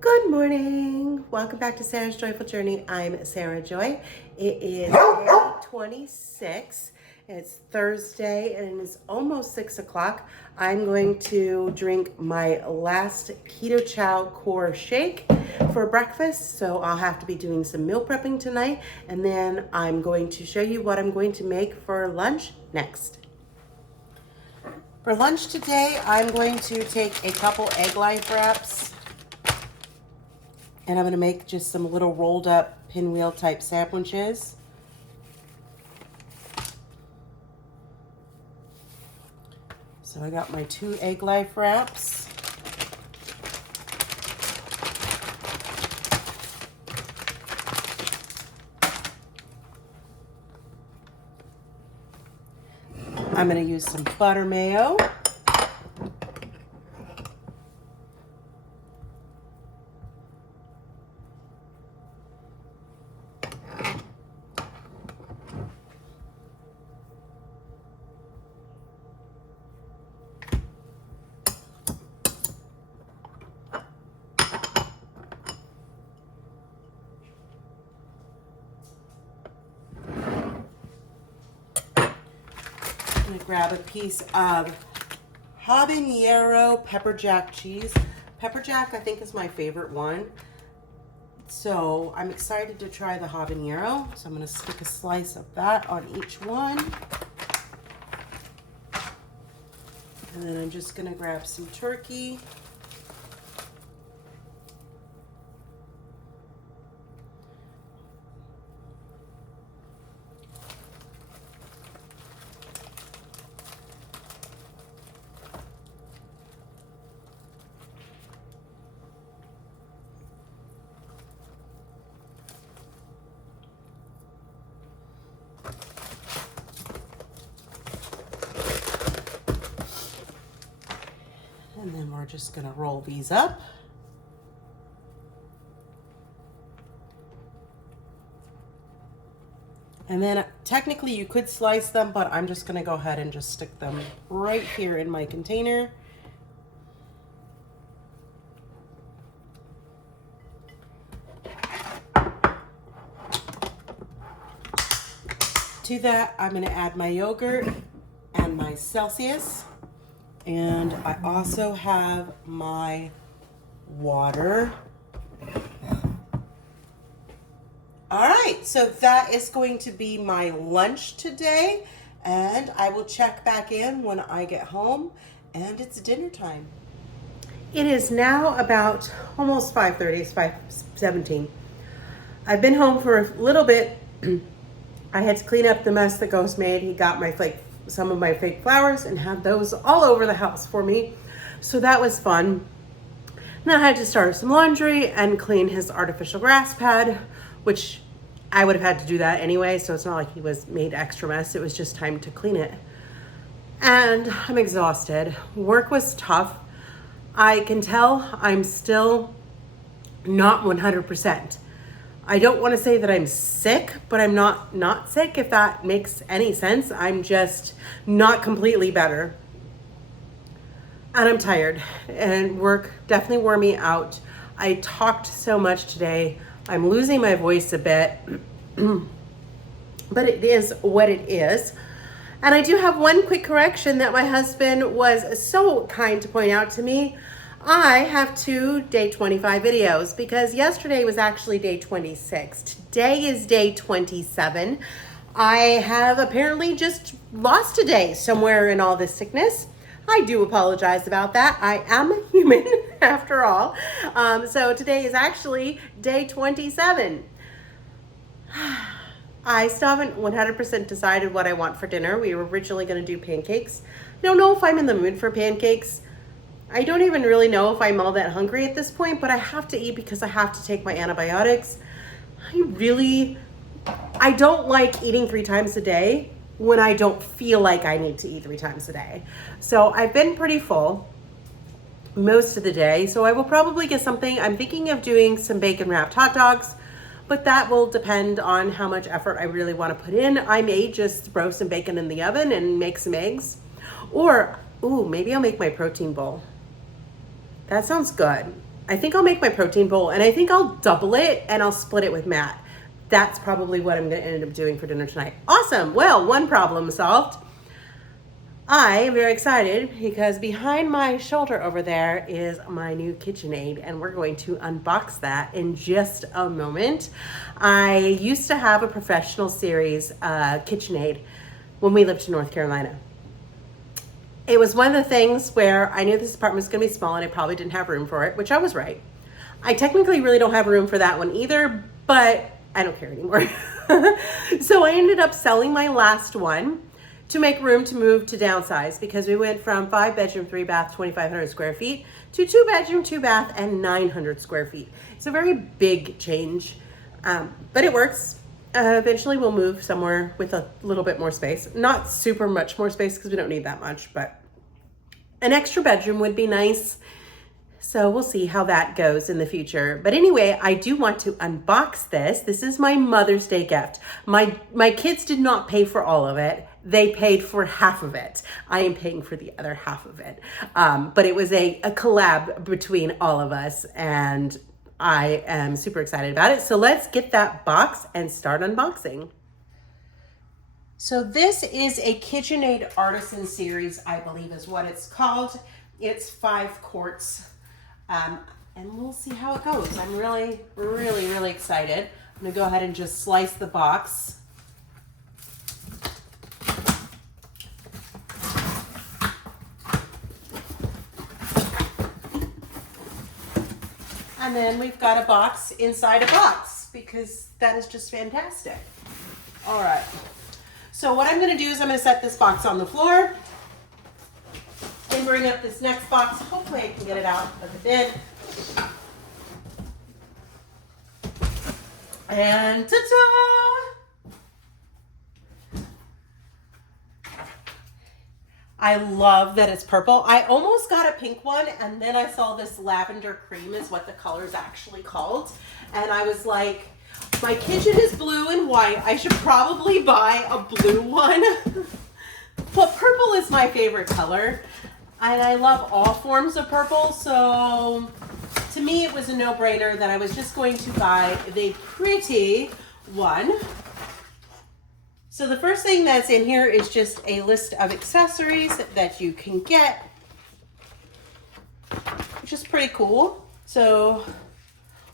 Good morning. Welcome back to Sarah's Joyful Journey. I'm Sarah Joy. It is day 26. It's Thursday and it's almost 6 o'clock. I'm going to drink my last Keto Chow core shake for breakfast. So I'll have to be doing some meal prepping tonight. And then I'm going to show you what I'm going to make for lunch next. For lunch today, I'm going to take a couple egg life wraps. And I'm going to make just some little rolled up pinwheel type sandwiches. So I got my 2 egg life wraps. I'm going to use some butter mayo. I'm gonna grab a piece of habanero pepper jack cheese. Pepper jack, I think, is my favorite one. So I'm excited to try the habanero. So I'm gonna stick a slice of that on each one. And then I'm just gonna grab some turkey. And then we're just gonna roll these up. And then technically you could slice them, but I'm just gonna go ahead and just stick them right here in my container. To that, I'm gonna add my yogurt and my Celsius. And I also have my water. All right, so that is going to be my lunch today. And I will check back in when I get home and it's dinner time. It is now about almost 5:30, it's 5:17. I've been home for a little bit. I had to clean up the mess that Ghost made. He got some of my fake flowers and had those all over the house for me. So that was fun. Then I had to start some laundry and clean his artificial grass pad, which I would have had to do that anyway. So it's not like he was made extra mess. It was just time to clean it. And I'm exhausted. Work was tough. I can tell I'm still not 100%. I don't want to say that I'm sick, but I'm not sick, if that makes any sense. I'm just not completely better. And I'm tired, and work definitely wore me out. I talked so much today. I'm losing my voice a bit, but it is what it is. And I do have one quick correction that my husband was so kind to point out to me. I have 2 day 25 videos because yesterday was actually day 26. Today is day 27. I have apparently just lost a day somewhere in all this sickness. I do apologize about that. I am human after all. So today is actually day 27. I still haven't 100% decided what I want for dinner. We were originally going to do pancakes. I don't know if I'm in the mood for pancakes. I don't even really know if I'm all that hungry at this point, but I have to eat because I have to take my antibiotics. I don't like eating 3 times a day when I don't feel like I need to eat 3 times a day. So I've been pretty full most of the day, so I will probably get something. I'm thinking of doing some bacon wrapped hot dogs, but that will depend on how much effort I really want to put in. I may just throw some bacon in the oven and make some eggs, or maybe I'll make my protein bowl. That sounds good. I think I'll make my protein bowl, and I think I'll double it and I'll split it with Matt. That's probably what I'm going to end up doing for dinner tonight. Awesome. Well, one problem solved. I am very excited because behind my shoulder over there is my new KitchenAid, and we're going to unbox that in just a moment. I used to have a professional series KitchenAid when we lived in North Carolina. It was one of the things where I knew this apartment was going to be small and I probably didn't have room for it, which I was right. I technically really don't have room for that one either, but I don't care anymore. So I ended up selling my last one to make room to move to downsize, because we went from 5 bedroom, 3 bath, 2,500 square feet to 2 bedroom, 2 bath, and 900 square feet. It's a very big change, but it works. Eventually we'll move somewhere with a little bit more space. Not super much more space because we don't need that much, but an extra bedroom would be nice. So we'll see how that goes in the future. But anyway, I do want to unbox this. This is my Mother's Day gift. My kids did not pay for all of it. They paid for half of it. I am paying for the other half of it. But it was a collab between all of us, and I am super excited about it. So let's get that box and start unboxing. So this is a KitchenAid Artisan Series, I believe is what it's called. It's 5 quarts. And we'll see how it goes. I'm really, really, really excited. I'm gonna go ahead and just slice the box. And then we've got a box inside a box, because that is just fantastic. All right. So what I'm going to do is I'm going to set this box on the floor and bring up this next box. Hopefully I can get it out of the bin. And ta-da! I love that it's purple. I almost got a pink one, and then I saw this lavender cream is what the color is actually called. And I was like, my kitchen is blue and white. I should probably buy a blue one. But purple is my favorite color, and I love all forms of purple. So to me, it was a no-brainer that I was just going to buy the pretty one. So the first thing that's in here is just a list of accessories that you can get, which is pretty cool. So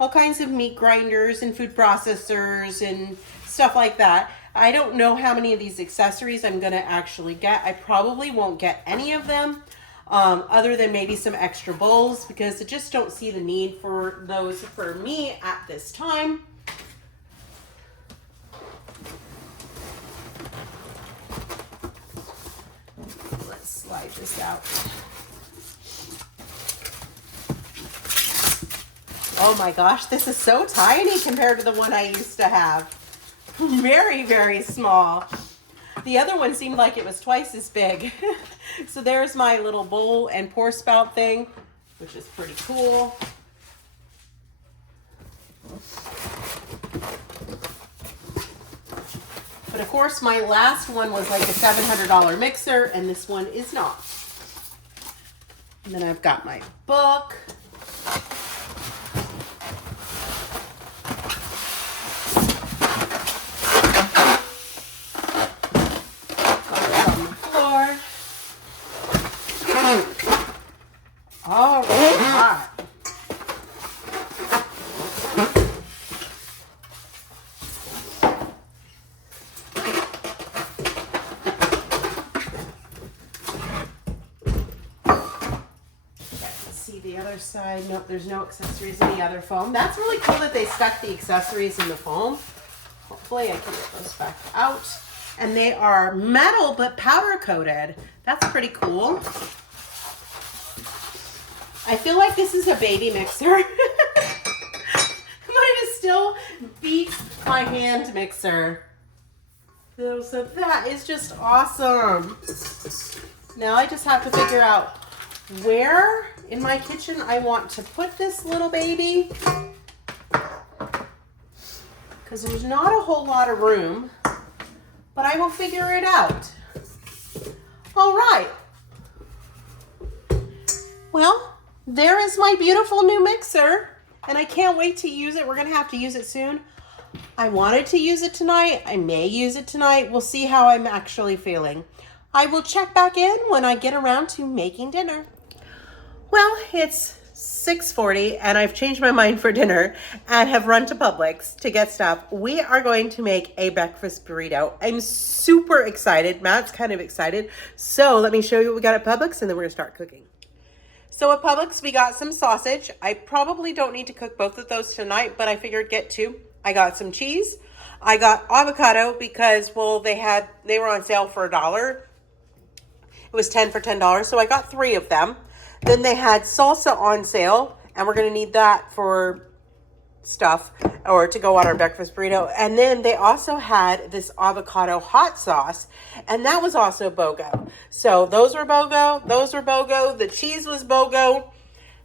all kinds of meat grinders and food processors and stuff like that. I don't know how many of these accessories I'm going to actually get. I probably won't get any of them, other than maybe some extra bowls, because I just don't see the need for those for me at this time. Let's slide this out. Oh my gosh, this is so tiny compared to the one I used to have. Very, very small. The other one seemed like it was twice as big. So there's my little bowl and pour spout thing, which is pretty cool. But of course, my last one was like a $700 mixer, and this one is not. And then I've got my book. All right. Let's see the other side. Nope, there's no accessories in the other foam. That's really cool that they stuck the accessories in the foam. Hopefully I can get those back out. And they are metal but powder coated. That's pretty cool. I feel like this is a baby mixer, but it still beats my hand mixer. So that is just awesome. Now I just have to figure out where in my kitchen I want to put this little baby, because there's not a whole lot of room, but I will figure it out. All right. Well, There is my beautiful new mixer, and I can't wait to use it. We're gonna have to use it soon. I wanted to use it tonight. I may use it tonight. We'll see how I'm actually feeling. I will check back in when I get around to making dinner. Well, it's 6:40 and I've changed my mind for dinner and have run to Publix to get stuff. We are going to make a breakfast burrito. I'm super excited. Matt's kind of excited. So let me show you what we got at Publix and then we're gonna start cooking. So at Publix, we got some sausage. I probably don't need to cook both of those tonight, but I figured get two. I got some cheese. I got avocado because, well, they were on sale for $1. It was 10 for $10, so I got 3 of them. Then they had salsa on sale, and we're gonna need that for stuff or to go on our breakfast burrito. And then they also had this avocado hot sauce, and that was also BOGO. So those were BOGO, the cheese was BOGO.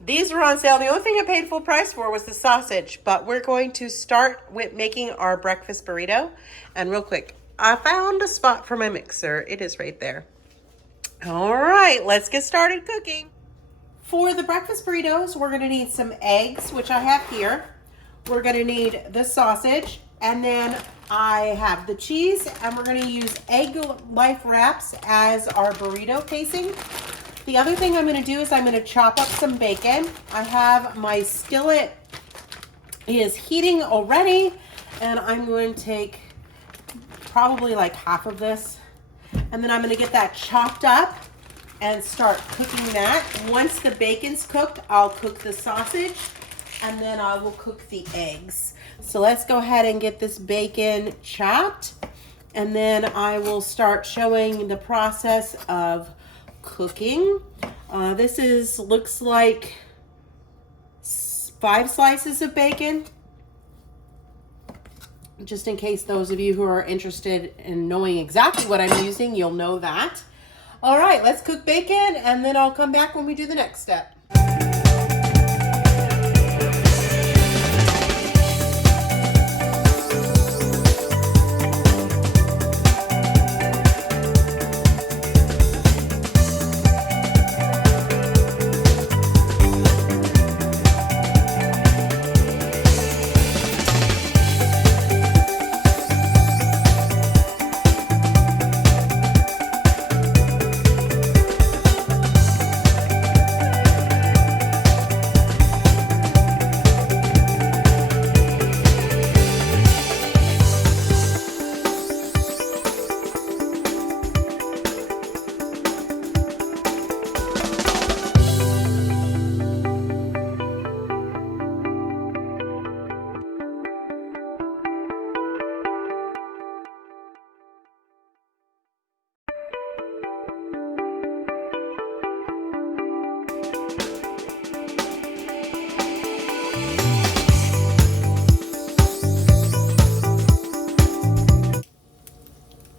These were on sale. The only thing I paid full price for was the sausage, but we're going to start with making our breakfast burrito. And real quick, I found a spot for my mixer. It is right there. All right, let's get started cooking. For the breakfast burritos, we're gonna need some eggs, which I have here. We're gonna need the sausage, and then I have the cheese, and we're gonna use egg life wraps as our burrito casing. The other thing I'm gonna do is I'm gonna chop up some bacon. I have my skillet is heating already, and I'm going to take probably like half of this, and then I'm gonna get that chopped up and start cooking that. Once the bacon's cooked, I'll cook the sausage, and then I will cook the eggs. So let's go ahead and get this bacon chopped, and then I will start showing the process of cooking. Looks like 5 slices of bacon, just in case those of you who are interested in knowing exactly what I'm using, you'll know that. All right, let's cook bacon, and then I'll come back when we do the next step.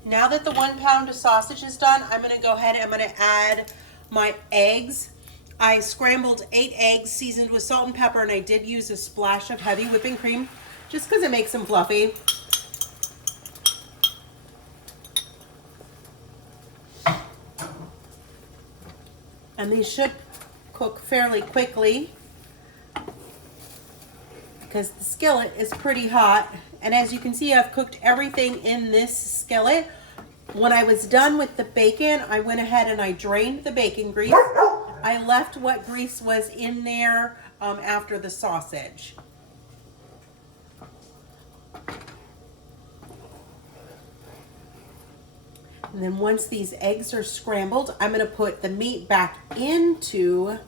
Now that the 1 pound of sausage is done, I'm gonna go ahead and I'm gonna add my eggs. I scrambled 8 eggs seasoned with salt and pepper, and I did use a splash of heavy whipping cream just because it makes them fluffy. And these should cook fairly quickly because the skillet is pretty hot. And as you can see, I've cooked everything in this skillet. When I was done with the bacon, I went ahead and I drained the bacon grease. I left what grease was in there after the sausage. And then once these eggs are scrambled, I'm gonna put the meat back into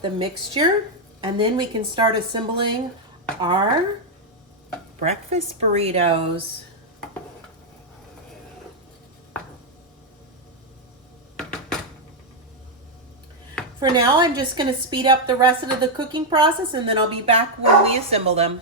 the mixture, and then we can start assembling our breakfast burritos. For now, I'm just gonna speed up the rest of the cooking process, and then I'll be back when we assemble them.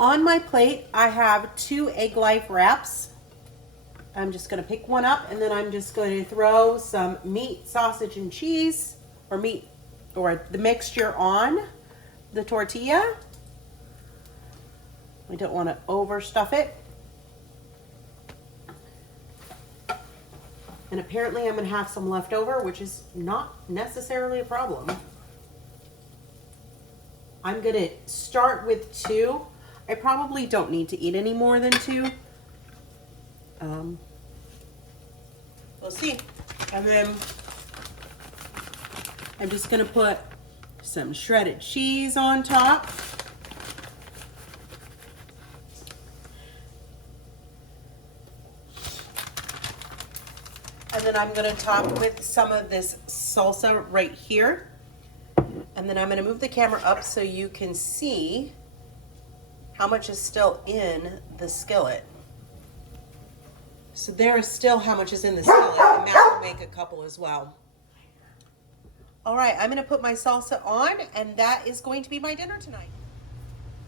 On my plate, I have 2 egg life wraps. I'm just gonna pick one up, and then I'm just going to throw some meat, sausage, and cheese, or meat, or the mixture on the tortilla. We don't want to overstuff it. And apparently I'm going to have some left over, which is not necessarily a problem. I'm going to start with 2. I probably don't need to eat any more than 2. We'll see. And then I'm just going to put some shredded cheese on top. And then I'm going to top with some of this salsa right here. And then I'm going to move the camera up so you can see how much is still in the skillet. So there is still how much is in the skillet, and Matt will make a couple as well. All right, I'm going to put my salsa on, and that is going to be my dinner tonight.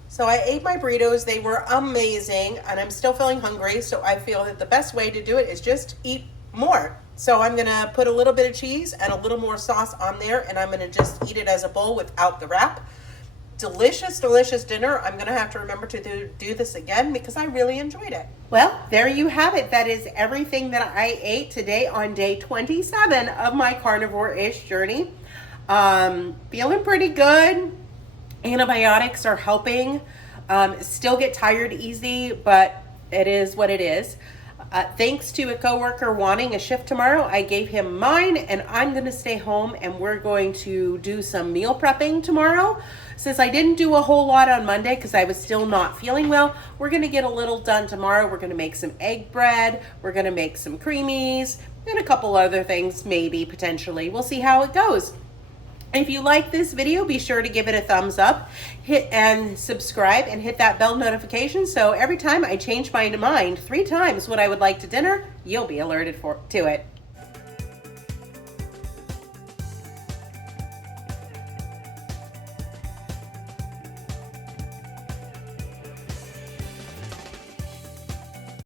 So I ate my burritos. They were amazing, and I'm still feeling hungry, so I feel that the best way to do it is just eat more. So I'm going to put a little bit of cheese and a little more sauce on there, and I'm going to just eat it as a bowl without the wrap. Delicious, delicious dinner. I'm going to have to remember to do this again because I really enjoyed it. Well, there you have it. That is everything that I ate today on day 27 of my carnivore-ish journey. Feeling pretty good. Antibiotics are helping. Still get tired easy, but it is what it is. Thanks to a coworker wanting a shift tomorrow, I gave him mine, and I'm going to stay home, and we're going to do some meal prepping tomorrow. Since I didn't do a whole lot on Monday because I was still not feeling well, we're going to get a little done tomorrow. We're going to make some egg bread. We're going to make some creamies and a couple other things, maybe, potentially. We'll see how it goes. If you like this video, be sure to give it a thumbs up, hit and subscribe, and hit that bell notification so every time I change my mind 3 times what I would like to dinner, you'll be alerted to it.